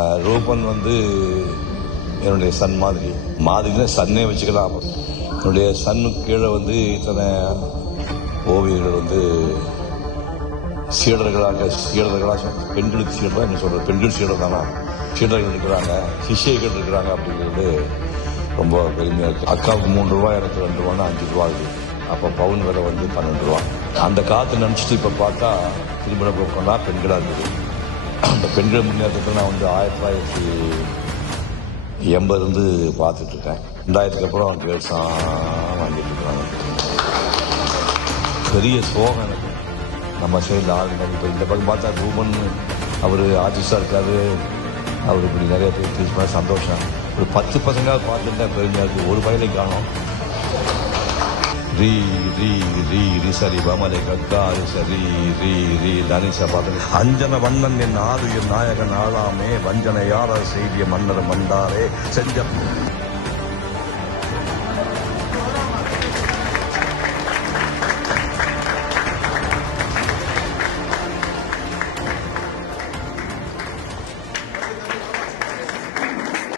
ரூபன் என்னுடைய சன் மாதிரினா சன்னே வச்சுக்கலாம். என்னுடைய சன்னுக்கு கீழே இத்தனை ஓவியர்கள் சீடர்களாக பெண்களுக்கு சீடராக என்ன சொல்கிறது, பெண்கள் சீடர் தானா, சீடர்கள் இருக்கிறாங்க, சிஷ்யர்கள் இருக்கிறாங்க அப்படிங்கிறது ரொம்ப பெருமையாக இருக்குது. அக்காவுக்கு 3 ரூபா, எனக்கு 2 ரூபான்னா 5 ரூபா இருக்குது. அப்போ பவுன் விலை 12 ரூபா. அந்த காற்று நினச்சிட்டு இப்போ பார்த்தா திருமண போக்கம்னா பெண்களாக இருக்குது. அந்த பெண்கள் முன்னேற்றத்தில் நான் 1980 பார்த்துட்ருக்கேன். 2000க்கு அப்புறம் கேர்ள்ஸாக வாங்கிட்டு இருக்கிறாங்க. பெரிய சோகம் எனக்கு. நம்ம சைடில் ஆளுங்க இப்போ இந்த பக்கம் பார்த்தா ரூபன் அவர் ஆர்டிஸ்டாக இருக்காரு, அவர் இப்படி நிறைய பேர் டீச் சந்தோஷம். ஒரு 10 பசங்க பார்த்துட்டா பெருமையாக இருக்குது. ஒரு பயிலை காணும். ரீ ரீ ரீ ரி சரி பமரை கக்காரு சரி ரீ ரீ தனிசா பார்த்து அஞ்சன வண்ணன் என் ஆறு என் நாயகன் ஆளாமே வஞ்சனை யார செய்திய மன்னர் மண்டாரே செஞ்ச